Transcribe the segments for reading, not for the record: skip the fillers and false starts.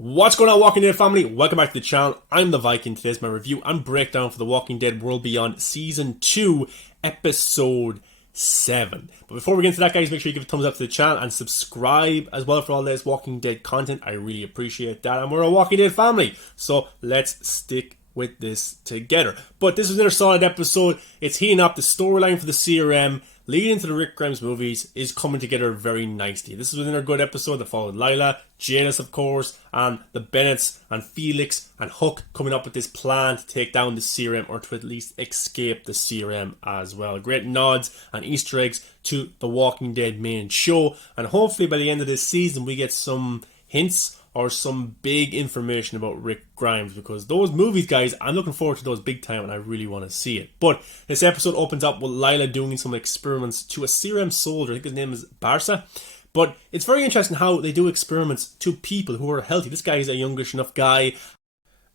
What's going on, Walking Dead family? Welcome back to the channel. I'm the Viking. Today's my review and breakdown for The Walking Dead World Beyond Season 2, Episode 7. But before we get into that, guys, make sure you give a thumbs up to the channel and subscribe as well for all this Walking Dead content. I really appreciate that. And we're a Walking Dead family, so let's stick with this together. But this is another solid episode. It's heating up. The storyline for the CRM leading into the Rick Grimes movies is coming together very nicely. This is another good episode that followed Lila, Janice, of course, and the Bennetts and Felix and Hook coming up with this plan to take down the CRM, or to at least escape the CRM as well. Great nods and Easter eggs to the Walking Dead main show, and hopefully by the end of this season we get some hints or some big information about Rick Grimes, because those movies, guys, I'm looking forward to those big time and I really want to see it. But this episode opens up with Lila doing some experiments to a CRM soldier. I think his name is Barca. But it's very interesting how they do experiments to people who are healthy. This guy is a youngish enough guy,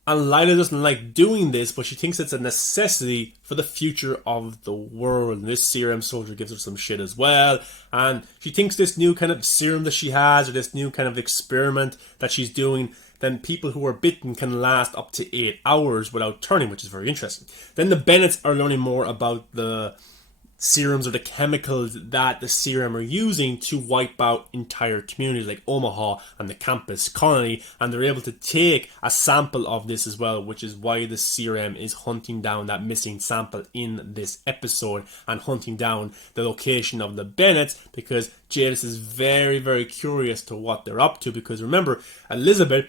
and Lila doesn't like doing this, but she thinks it's a necessity for the future of the world. And this CRM soldier gives her some shit as well. And she thinks this new kind of serum that she has, or this new kind of experiment that she's doing, then people who are bitten can last up to 8 hours without turning, which is very interesting. Then the Bennetts are learning more about the serums or the chemicals that the CRM are using to wipe out entire communities like Omaha and the campus colony, and they're able to take a sample of this as well, which is why the CRM is hunting down that missing sample in this episode and hunting down the location of the Bennetts, because Jadis is very, very curious to what they're up to. Because remember, Elizabeth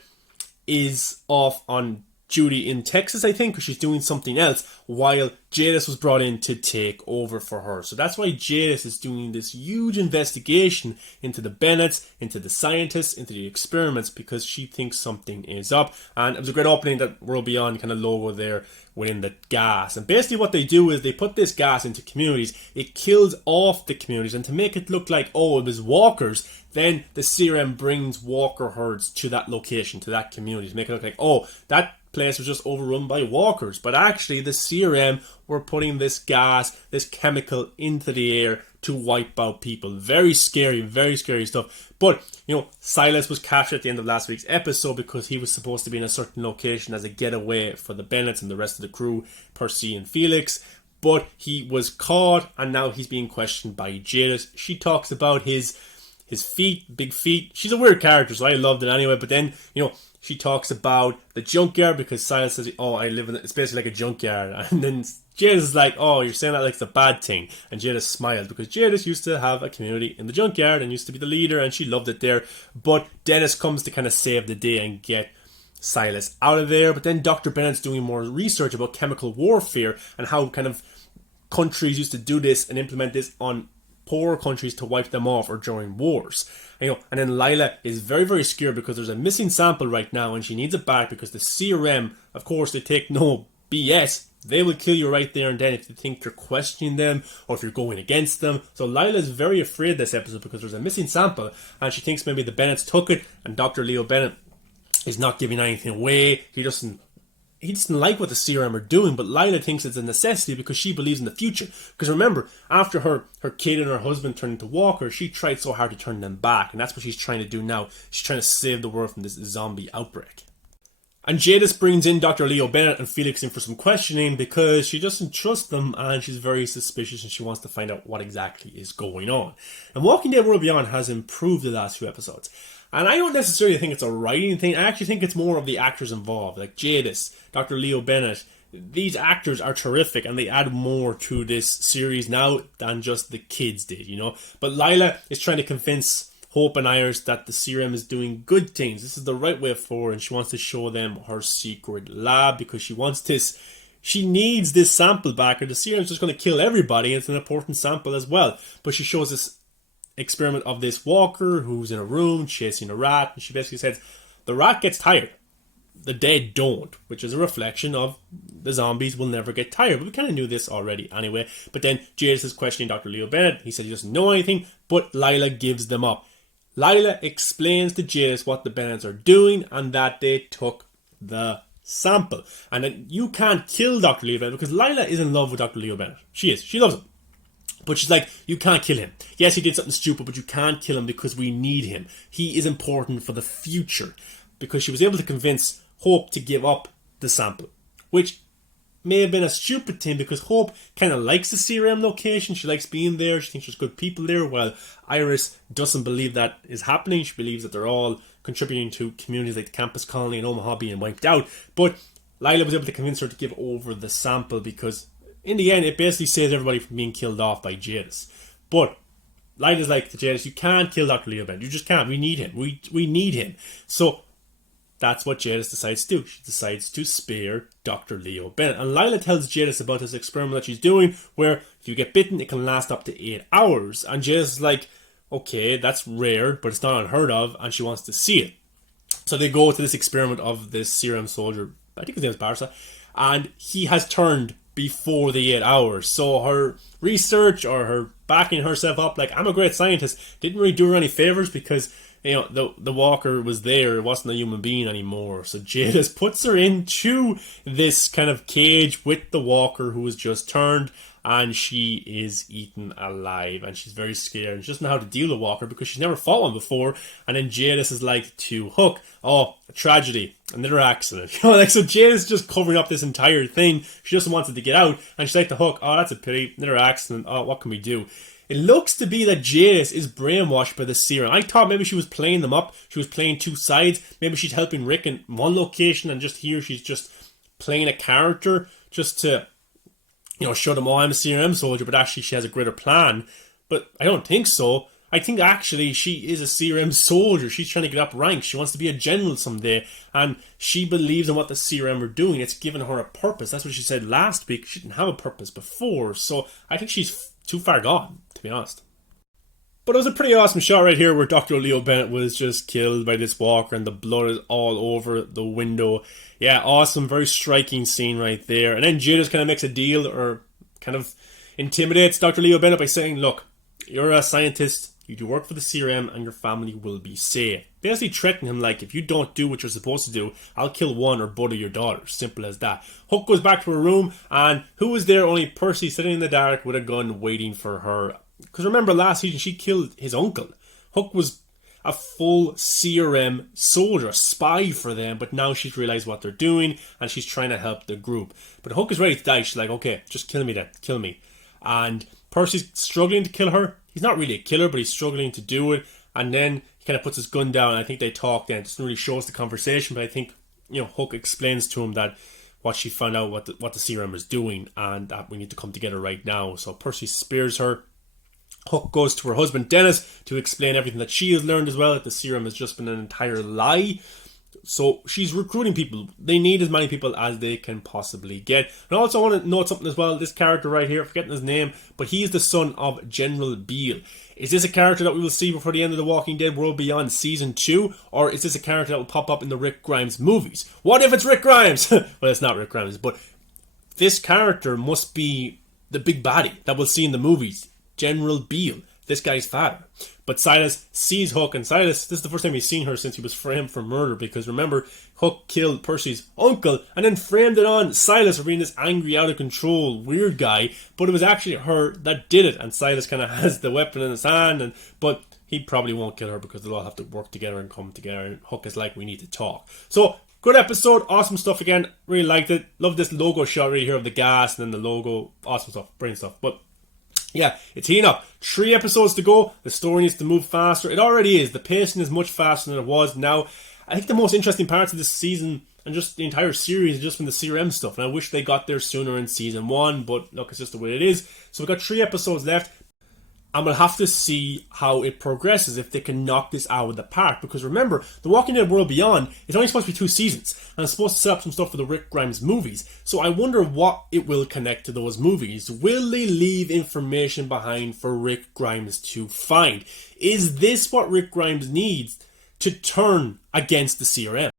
is off on duty in Texas, I think, because she's doing something else, while Jadis was brought in to take over for her. So that's why Jadis is doing this huge investigation into the Bennetts, into the scientists, into the experiments, because she thinks something is up. And it was a great opening, that World Beyond kind of logo there within the gas. And basically what they do is they put this gas into communities. It kills off the communities, and to make it look like, oh, it was walkers, then the CRM brings walker herds to that location, to that community, to make it look like, oh, that place was just overrun by walkers. But actually the CRM were putting this gas, this chemical into the air to wipe out people. Very scary stuff. But, you know, Silas was captured at the end of last week's episode because he was supposed to be in a certain location as a getaway for the Bennetts and the rest of the crew, Percy and Felix. But he was caught, and now he's being questioned by Jadis. She talks about his feet, big feet. She's a weird character, so I loved it anyway. But then, you know, she talks about the junkyard, because Silas says, oh, I live in it's basically like a junkyard. And then Jadis is like, oh, you're saying that like it's a bad thing. And Jadis smiles, because Jadis used to have a community in the junkyard and used to be the leader, and she loved it there. But Dennis comes to kind of save the day and get Silas out of there. But then Dr. Bennett's doing more research about chemical warfare and how kind of countries used to do this and implement this on poor countries to wipe them off, or during wars. You know, and then Lila is very, very scared because there's a missing sample right now and she needs it back, because the CRM, of course, they take no BS. They will kill you right there and then if you think you're questioning them or if you're going against them. So Lila is very afraid this episode because there's a missing sample, and she thinks maybe the Bennetts took it, and Dr. Leo Bennett is not giving anything away. He doesn't like what the CRM are doing, but Lila thinks it's a necessity because she believes in the future. Because remember, after her kid and her husband turned into walkers, she tried so hard to turn them back, and that's what she's trying to do now. She's trying to save the world from this zombie outbreak. And Jadis brings in Dr. Leo Bennett and Felix in for some questioning, because she doesn't trust them and she's very suspicious, and she wants to find out what exactly is going on. And Walking Dead World Beyond has improved the last few episodes. And I don't necessarily think it's a writing thing. I actually think it's more of the actors involved, like Jadis, Dr. Leo Bennett. These actors are terrific, and they add more to this series now than just the kids did, you know. But Lila is trying to convince Hope and Iris that the CRM is doing good things. This is the right way forward, and she wants to show them her secret lab, because she wants this. She needs this sample back, or the CRM is just going to kill everybody. And it's an important sample as well. But she shows this experiment of this walker who's in a room chasing a rat, and she basically says the rat gets tired, the dead don't, which is a reflection of the zombies will never get tired. But we kind of knew this already anyway. But then Jadis is questioning Dr. Leo Bennett. He said he doesn't know anything, but Lila gives them up. Lila explains to Jadis what the Bennetts are doing and that they took the sample, and that you can't kill Dr. Leo Bennett, because Lila is in love with Dr. Leo Bennett. She loves him. But she's like, you can't kill him. Yes, he did something stupid, but you can't kill him because we need him. He is important for the future. because she was able to convince Hope to give up the sample, which may have been a stupid thing because Hope kind of likes the CRM location. She likes being there. She thinks there's good people there, while Iris doesn't believe that is happening. She believes that they're all contributing to communities like the campus colony and Omaha being wiped out. But Lila was able to convince her to give over the sample because in the end it basically saves everybody from being killed off by Jadis. But Lila's like to Jadis, you can't kill Dr. Leo Bennett. You just can't. We need him. We need him. So that's what Jadis decides to do. She decides to spare Dr. Leo Bennett. And Lila tells Jadis about this experiment that she's doing where if you get bitten, it can last up to 8 hours. And Jadis is like, okay, that's rare, but it's not unheard of, and she wants to see it. So they go to this experiment of this CRM soldier, I think his name is Barca, and he has turned before the 8 hours. So her research or her backing herself up, like, I'm a great scientist, didn't really do her any favors because, you know, the walker was there, it wasn't a human being anymore. So Jadis puts her into this kind of cage with the walker who has just turned, and she is eaten alive, and she's very scared. She doesn't know how to deal with Walker because she's never fought one before. And then Jadis is like to Hook, oh, a tragedy, another accident. You know, like, so Jadis is just covering up this entire thing. She just wants it to get out, and she's like to Hook, oh, that's a pity, another accident. Oh, what can we do? It looks to be that Jadis is brainwashed by the serum. I thought maybe she was playing them up. She was playing two sides. Maybe she's helping Rick in one location, and just here she's just playing a character just to, you know, show them, oh, I'm a CRM soldier, but actually she has a greater plan. But I don't think so. I think actually she is a CRM soldier. She's trying to get up ranks. She wants to be a general someday, and she believes in what the CRM are doing. It's given her a purpose. That's what she said last week. She didn't have a purpose before, so I think she's too far gone, to be honest. But it was a pretty awesome shot right here where Dr. Leo Bennett was just killed by this walker and the blood is all over the window. Yeah, awesome, very striking scene right there. And then Jadis kind of makes a deal, or kind of intimidates Dr. Leo Bennett by saying, look, you're a scientist, you do work for the CRM, and your family will be safe. Basically threatening him like, if you don't do what you're supposed to do, I'll kill one or both of your daughters. Simple as that. Hook goes back to her room, and who was there? Only Percy sitting in the dark with a gun waiting for her. Because remember, last season she killed his uncle. Hook was a full CRM soldier, a spy for them, but now she's realised what they're doing, and she's trying to help the group. But Hook is ready to die. She's like, okay, just kill me then, kill me. And Percy's struggling to kill her. He's not really a killer, but he's struggling to do it. And then he kind of puts his gun down, and I think they talk then. It doesn't really show us the conversation, but I think, you know, Hook explains to him that what she found out, what the CRM is doing, and that we need to come together right now. So Percy spares her. Hook goes to her husband Dennis to explain everything that she has learned as well, that the serum has just been an entire lie. So she's recruiting people. They need as many people as they can possibly get. And also I want to note something as well. This character right here, forgetting his name, but he's the son of General Beale. Is this a character that we will see before the end of The Walking Dead World Beyond Season 2? Or is this a character that will pop up in the Rick Grimes movies? What if it's Rick Grimes? Well, it's not Rick Grimes, but this character must be the big baddie that we'll see in the movies. General Beale, this guy's father. But Silas sees Hook, and Silas, this is the first time he's seen her since he was framed for murder, because remember, Hook killed Percy's uncle and then framed it on Silas for being this angry, out of control, weird guy, but it was actually her that did it, and Silas kind of has the weapon in his hand, but he probably won't kill her because they'll all have to work together and come together, and Hook is like, we need to talk. So, good episode, awesome stuff again, really liked it, love this logo shot right here of the gas, and then the logo, awesome stuff, brilliant stuff, but yeah, it's heating up. 3 episodes to go. The story needs to move faster. It already is. The pacing is much faster than it was. Now, I think the most interesting parts of this season and just the entire series has just been the CRM stuff. And I wish they got there sooner in season 1. But look, it's just the way it is. So we've got 3 episodes left. And we'll have to see how it progresses, if they can knock this out of the park. Because remember, The Walking Dead World Beyond is only supposed to be 2 seasons. And it's supposed to set up some stuff for the Rick Grimes movies. So I wonder what it will connect to those movies. Will they leave information behind for Rick Grimes to find? Is this what Rick Grimes needs to turn against the CRM?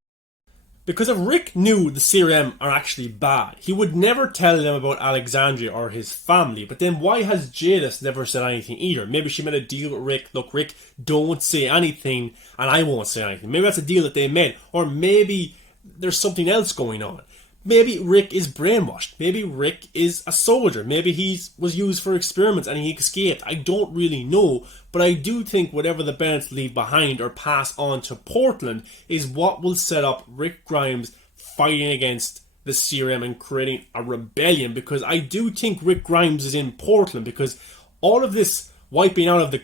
Because if Rick knew the CRM are actually bad, he would never tell them about Alexandria or his family. But then why has Jadis never said anything either? Maybe she made a deal with Rick. Look, Rick, don't say anything and I won't say anything. Maybe that's a deal that they made. Or maybe there's something else going on. Maybe Rick is brainwashed. Maybe Rick is a soldier. Maybe he was used for experiments and he escaped. I don't really know, but I do think whatever the Bennetts leave behind or pass on to Portland is what will set up Rick Grimes fighting against the CRM and creating a rebellion, because I do think Rick Grimes is in Portland, because all of this wiping out of the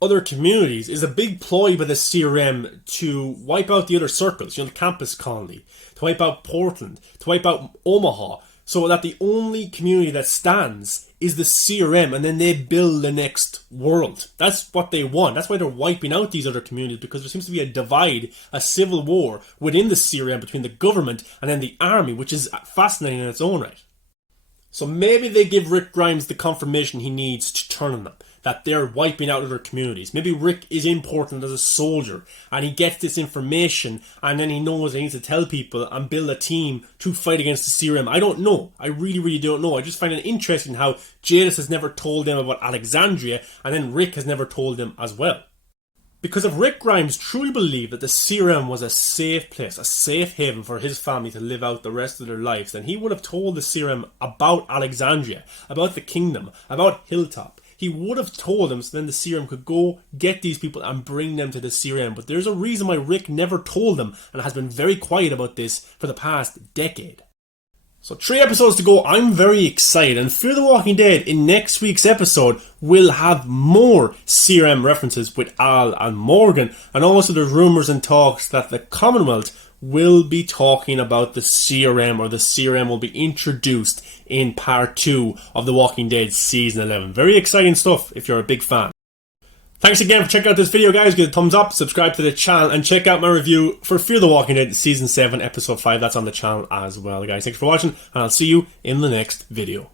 other communities is a big ploy by the CRM to wipe out the other circles, the campus colony, to wipe out Portland, to wipe out Omaha, so that the only community that stands is the CRM, and then they build the next world. That's what they want. That's why they're wiping out these other communities, because there seems to be a divide, a civil war within the CRM between the government and then the army, which is fascinating in its own right. So maybe they give Rick Grimes the confirmation he needs to turn on them, that they're wiping out other communities. Maybe Rick is in Portland as a soldier and he gets this information and then he knows he needs to tell people and build a team to fight against the CRM. I don't know. I really don't know. I just find it interesting how Jadis has never told them about Alexandria and then Rick has never told them as well. Because if Rick Grimes truly believed that the CRM was a safe place, a safe haven for his family to live out the rest of their lives, then he would have told the CRM about Alexandria, about the kingdom, about Hilltop. He would have told them so then the CRM could go get these people and bring them to the CRM. But there's a reason why Rick never told them and has been very quiet about this for the past decade. So 3 episodes to go. I'm very excited, and Fear the Walking Dead in next week's episode will have more CRM references with Al and Morgan, and also there's rumours and talks that the Commonwealth will be talking about the CRM, or the CRM will be introduced in part 2 of The Walking Dead Season 11. Very exciting stuff if you're a big fan. Thanks again for checking out this video, guys. Give it a thumbs up, subscribe to the channel, and check out my review for Fear the Walking Dead Season 7, Episode 5. That's on the channel as well, guys. Thanks for watching, and I'll see you in the next video.